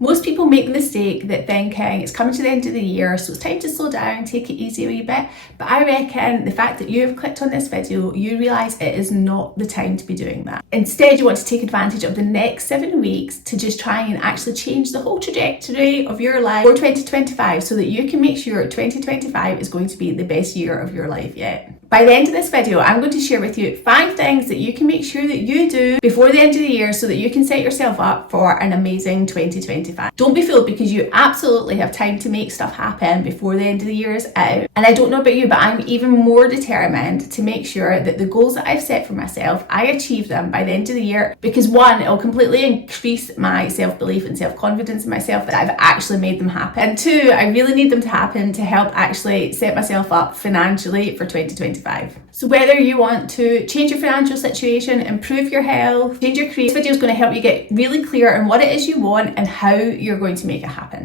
Most people make the mistake that thinking it's coming to the end of the year, so it's time to slow down, take it easy a wee bit. But I reckon the fact that you have clicked on this video, you realise it is not the time to be doing that. Instead, you want to take advantage of the next 7 weeks to just try and actually change the whole trajectory of your life for 2025 so that you can make sure 2025 is going to be the best year of your life yet. By the end of this video, I'm going to share with you 5 things that you can make sure that you do before the end of the year so that you can set yourself up for an amazing 2025. Don't be fooled, because you absolutely have time to make stuff happen before the end of the year is out. And I don't know about you, but I'm even more determined to make sure that the goals that I've set for myself, I achieve them by the end of the year, because one, it'll completely increase my self-belief and self-confidence in myself that I've actually made them happen. And two, I really need them to happen to help actually set myself up financially for 2025. So whether you want to change your financial situation, improve your health, change your career, this video is going to help you get really clear on what it is you want and how you're going to make it happen.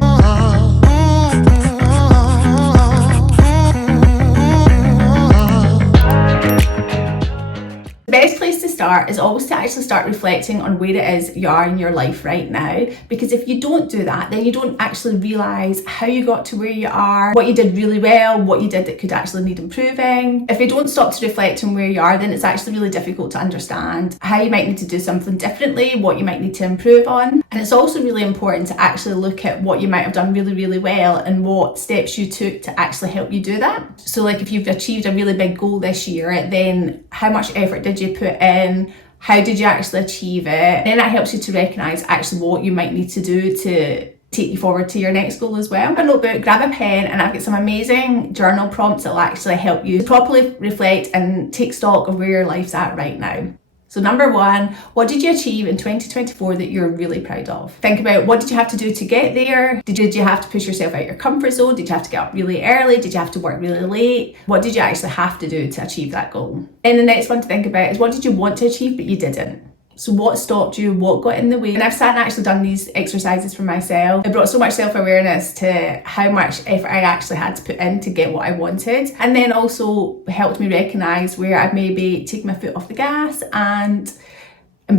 The best place to start is always to actually start reflecting on where it is you are in your life right now, because if you don't do that, then you don't actually realise how you got to where you are, what you did really well, what you did that could actually need improving. If you don't stop to reflect on where you are, then it's actually really difficult to understand how you might need to do something differently, what you might need to improve on. And it's also really important to actually look at what you might have done really, really well and what steps you took to actually help you do that. So like if you've achieved a really big goal this year, then how much effort did you put in? How did you actually achieve it? Then that helps you to recognise actually what you might need to do to take you forward to your next goal as well. Have a notebook, grab a pen, and I've got some amazing journal prompts that will actually help you properly reflect and take stock of where your life's at right now. So number 1, what did you achieve in 2024 that you're really proud of? Think about, what did you have to do to get there? Did you have to push yourself out your comfort zone? Did you have to get up really early? Did you have to work really late? What did you actually have to do to achieve that goal? And the next one to think about is, what did you want to achieve but you didn't? So what stopped you? What got in the way? And I've sat and actually done these exercises for myself. It brought so much self-awareness to how much effort I actually had to put in to get what I wanted. And then also helped me recognise where I've maybe taken my foot off the gas and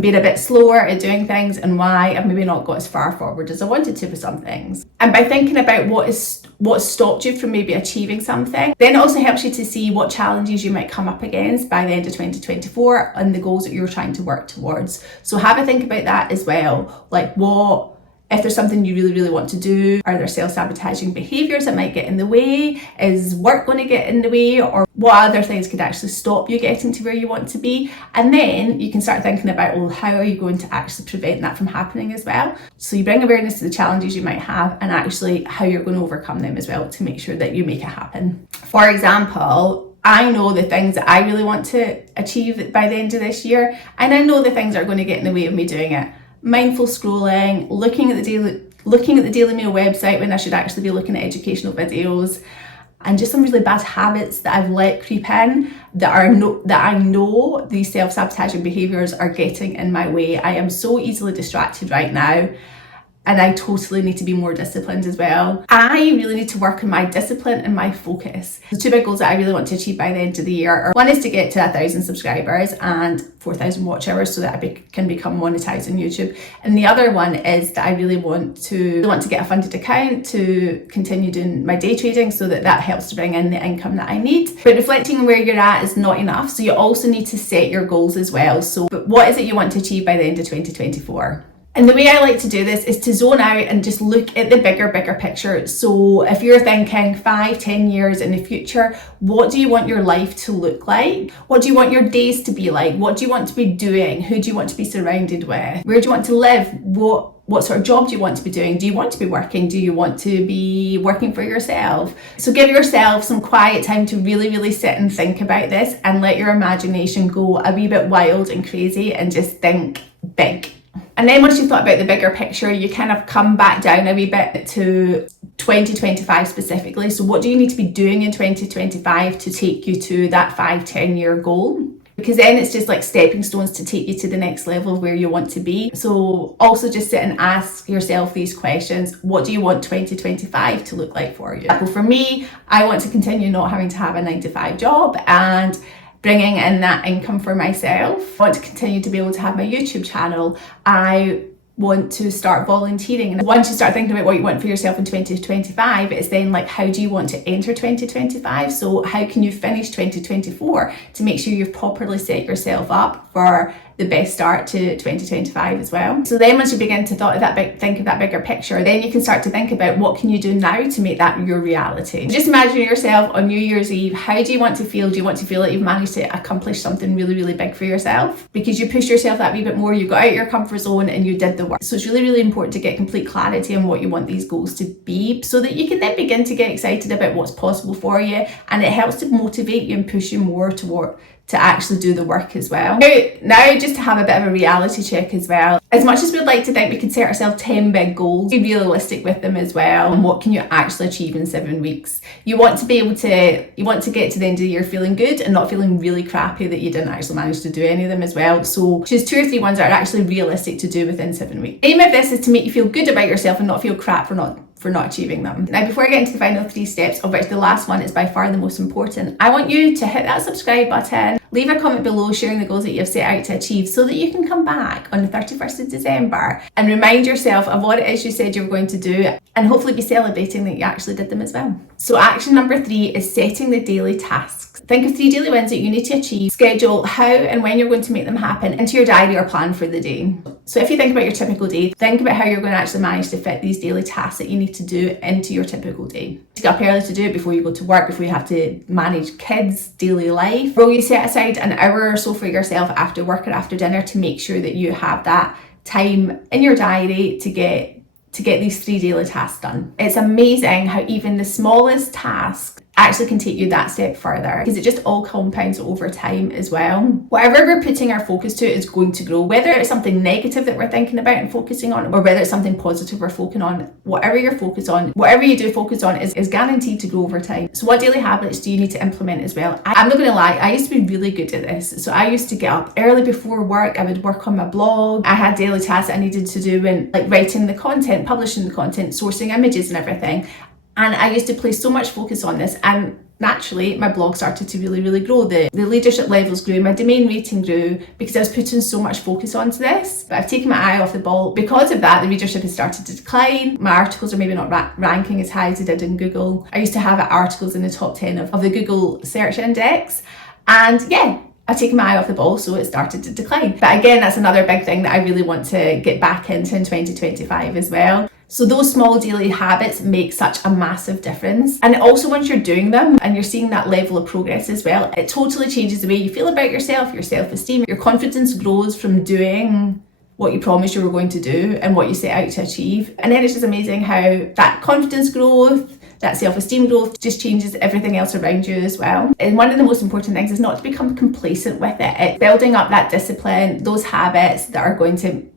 been a bit slower at doing things, and why I've maybe not got as far forward as I wanted to with some things. And by thinking about what stopped you from maybe achieving something, then it also helps you to see what challenges you might come up against by the end of 2024 and the goals that you're trying to work towards. So have a think about that as well. Like, if there's something you really, really want to do, are there self-sabotaging behaviours that might get in the way? Is work going to get in the way? Or what other things could actually stop you getting to where you want to be? And then you can start thinking about, well, how are you going to actually prevent that from happening as well? So you bring awareness to the challenges you might have and actually how you're going to overcome them as well to make sure that you make it happen. For example, I know the things that I really want to achieve by the end of this year, and I know the things that are going to get in the way of me doing it. Mindful scrolling, looking at the Daily Mail website when I should actually be looking at educational videos, and just some really bad habits that I've let creep in that I know these self-sabotaging behaviours are getting in my way. I am so easily distracted right now, and I totally need to be more disciplined as well. I really need to work on my discipline and my focus. The 2 big goals that I really want to achieve by the end of the year are, one is to get to 1,000 subscribers and 4,000 watch hours so that I can become monetized on YouTube. And the other one is that I really want to get a funded account to continue doing my day trading so that helps to bring in the income that I need. But reflecting on where you're at is not enough. So you also need to set your goals as well. So what is it you want to achieve by the end of 2024? And the way I like to do this is to zone out and just look at the bigger picture. So if you're thinking 5-10 years in the future, what do you want your life to look like? What do you want your days to be like? What do you want to be doing? Who do you want to be surrounded with? Where do you want to live? What sort of job do you want to be doing? Do you want to be working? Do you want to be working for yourself? So give yourself some quiet time to really, really sit and think about this and let your imagination go a wee bit wild and crazy and just think big. And then once you've thought about the bigger picture, you kind of come back down a wee bit to 2025 specifically. So what do you need to be doing in 2025 to take you to that 5-10 year goal? Because then it's just like stepping stones to take you to the next level of where you want to be. So also just sit and ask yourself these questions. What do you want 2025 to look like for you? Well, for me, I want to continue not having to have a 9-to-5 job and bringing in that income for myself. I want to continue to be able to have my YouTube channel. I want to start volunteering. And once you start thinking about what you want for yourself in 2025, it's then like, how do you want to enter 2025? So how can you finish 2024 to make sure you've properly set yourself up for the best start to 2025 as well. So then once you begin to think of that bigger picture, then you can start to think about what can you do now to make that your reality. Just imagine yourself on New Year's Eve. How do you want to feel? Do you want to feel like you've managed to accomplish something really, really big for yourself? Because you pushed yourself that wee bit more, you got out your comfort zone and you did the work. So it's really, really important to get complete clarity on what you want these goals to be, so that you can then begin to get excited about what's possible for you, and it helps to motivate you and push you more to actually do the work as well. Now, just to have a bit of a reality check as well. As much as we'd like to think we can set ourselves 10 big goals, be realistic with them as well. And what can you actually achieve in 7 weeks? You want to get to the end of the year feeling good and not feeling really crappy that you didn't actually manage to do any of them as well. So choose 2 or 3 ones that are actually realistic to do within 7 weeks. The aim of this is to make you feel good about yourself and not feel crap for not achieving them. Now, before I get into the final 3 steps, of which the last one is by far the most important, I want you to hit that subscribe button, leave a comment below sharing the goals that you've set out to achieve, so that you can come back on the 31st of December and remind yourself of what it is you said you were going to do, and hopefully be celebrating that you actually did them as well. So action number 3 is setting the daily tasks. Think of 3 daily wins that you need to achieve, schedule how and when you're going to make them happen into your diary or plan for the day. So if you think about your typical day, think about how you're going to actually manage to fit these daily tasks that you need to do into your typical day. To get up early to do it before you go to work, before you have to manage kids' daily life. Will you set aside an hour or so for yourself after work or after dinner to make sure that you have that time in your diary to get these 3 daily tasks done? It's amazing how even the smallest task actually can take you that step further, because it just all compounds over time as well. Whatever we're putting our focus to is going to grow, whether it's something negative that we're thinking about and focusing on, or whether it's something positive we're focusing on. Whatever you do focus on is guaranteed to grow over time. So what daily habits do you need to implement as well? I'm not going to lie, I used to be really good at this. So I used to get up early before work, I would work on my blog, I had daily tasks I needed to do, and like writing the content, publishing the content, sourcing images and everything. And I used to place so much focus on this, and naturally my blog started to really, really grow. The leadership levels grew, my domain rating grew, because I was putting so much focus onto this. But I've taken my eye off the ball. Because of that, the readership has started to decline. My articles are maybe not ranking as high as they did in Google. I used to have articles in the top 10 of the Google search index. And yeah, I've taken my eye off the ball, so it started to decline. But again, that's another big thing that I really want to get back into in 2025 as well. So those small daily habits make such a massive difference. And also, once you're doing them and you're seeing that level of progress as well, it totally changes the way you feel about yourself, your self-esteem. Your confidence grows from doing what you promised you were going to do and what you set out to achieve. And then it's just amazing how that confidence growth, that self-esteem growth just changes everything else around you as well. And one of the most important things is not to become complacent with it. It's building up that discipline, those habits that are going to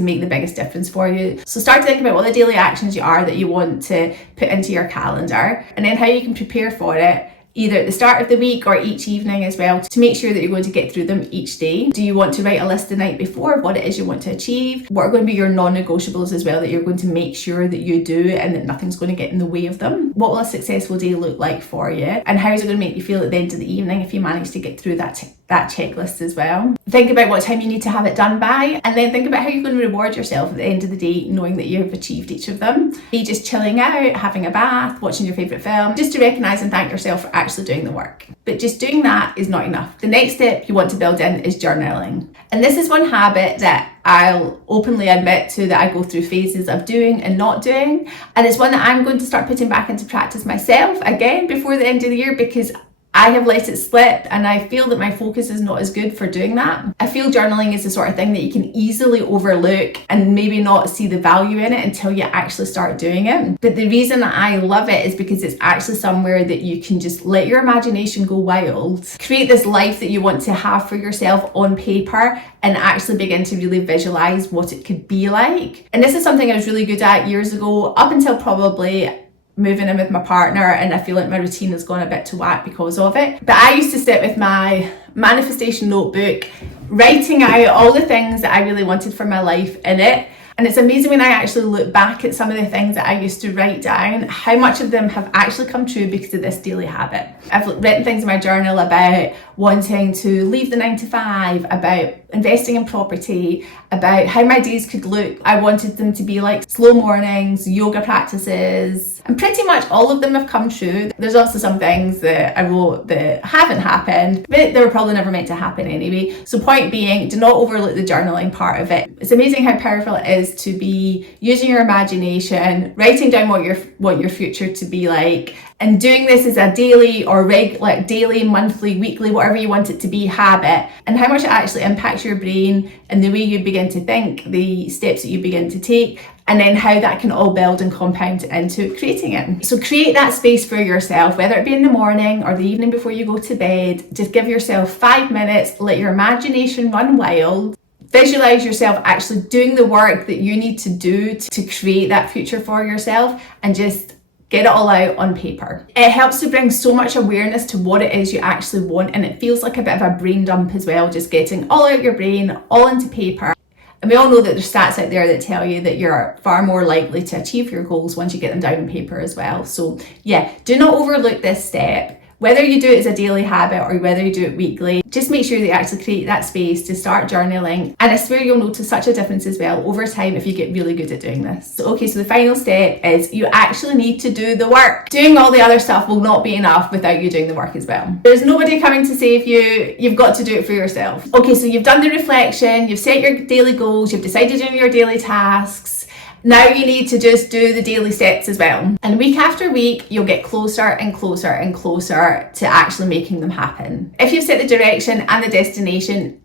make the biggest difference for you. So start to think about what the daily actions that you want to put into your calendar, and then how you can prepare for it, either at the start of the week or each evening as well, to make sure that you're going to get through them each day. Do you want to write a list the night before of what it is you want to achieve? What are going to be your non-negotiables as well that you're going to make sure that you do and that nothing's going to get in the way of them? What will a successful day look like for you? And how is it going to make you feel at the end of the evening if you manage to get through that checklist as well? Think about what time you need to have it done by, and then think about how you're going to reward yourself at the end of the day, knowing that you've achieved each of them. Be just chilling out, having a bath, watching your favourite film, just to recognise and thank yourself for actually doing the work. But just doing that is not enough. The next step you want to build in is journaling. And this is one habit that I'll openly admit to that I go through phases of doing and not doing. And it's one that I'm going to start putting back into practice myself again before the end of the year, because I have let it slip and I feel that my focus is not as good for doing that. I feel journaling is the sort of thing that you can easily overlook and maybe not see the value in it until you actually start doing it. But the reason that I love it is because it's actually somewhere that you can just let your imagination go wild, create this life that you want to have for yourself on paper, and actually begin to really visualize what it could be like. And this is something I was really good at years ago, up until probably moving in with my partner, and I feel like my routine has gone a bit to whack because of it. But I used to sit with my manifestation notebook, writing out all the things that I really wanted for my life in it. And And it's amazing when I actually look back at some of the things that I used to write down, how much of them have actually come true because of this daily habit. I've written things in my journal about wanting to leave the 9 to 5, about investing in property, about how my days could look. I wanted them to be like slow mornings, yoga practices, and pretty much all of them have come true. There's also some things that I wrote that haven't happened, but they were probably never meant to happen anyway. So point being, do not overlook the journaling part of it. It's amazing how powerful it is to be using your imagination, writing down what your future to be like, and doing this as a daily or like daily, monthly, weekly, whatever you want it to be, habit, and how much it actually impacts your brain and the way you begin to think, the steps that you begin to take, and then how that can all build and compound into creating it. So create that space for yourself, whether it be in the morning or the evening before you go to bed. Just give yourself 5 minutes, let your imagination run wild. Visualize yourself actually doing the work that you need to do to create that future for yourself, and just get it all out on paper. It helps to bring so much awareness to what it is you actually want, and it feels like a bit of a brain dump as well, just getting all out your brain, all into paper. And we all know that there's stats out there that tell you that you're far more likely to achieve your goals once you get them down on paper as well. So yeah, do not overlook this step. Whether you do it as a daily habit or whether you do it weekly, just make sure that you actually create that space to start journaling. And I swear you'll notice such a difference as well over time if you get really good at doing this. So the final step is you actually need to do the work. Doing all the other stuff will not be enough without you doing the work as well. There's nobody coming to save you. You've got to do it for yourself. Okay, so you've done the reflection, you've set your daily goals, you've decided on your daily tasks. Now you need to just do the daily steps as well. And week after week, you'll get closer and closer and closer to actually making them happen. If you've set the direction and the destination,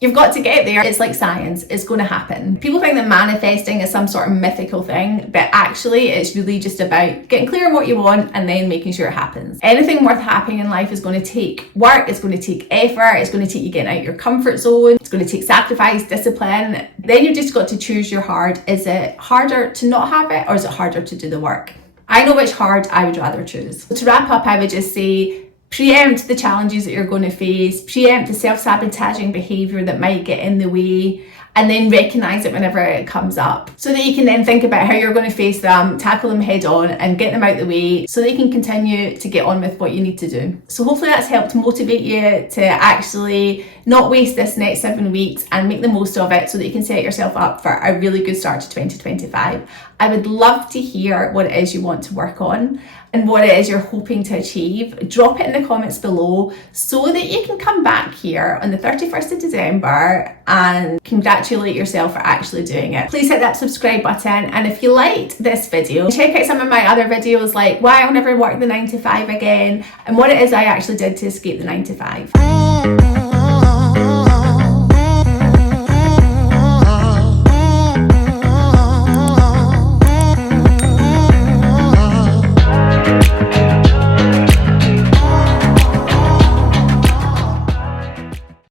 you've got to get there. It's like science, it's going to happen. People think that manifesting is some sort of mythical thing, but actually it's really just about getting clear on what you want and then making sure it happens. Anything worth happening in life is going to take work, it's going to take effort, it's going to take you getting out of your comfort zone, it's going to take sacrifice, discipline. Then you've just got to choose your hard. Is it harder to not have it, or is it harder to do the work? I know which hard I would rather choose. So to wrap up, I would just say, preempt the challenges that you're going to face, preempt the self-sabotaging behaviour that might get in the way, and then recognise it whenever it comes up, so that you can then think about how you're going to face them, tackle them head on and get them out the way so that you can continue to get on with what you need to do. So hopefully that's helped motivate you to actually not waste this next 7 weeks and make the most of it so that you can set yourself up for a really good start to 2025. I would love to hear what it is you want to work on and what it is you're hoping to achieve. Drop it in the comments below so that you can come back here on the 31st of December and congratulate yourself for actually doing it. Please hit that subscribe button, and if you liked this video, check out some of my other videos like why I'll never work the 9 to 5 again and what it is I actually did to escape the 9 to 5.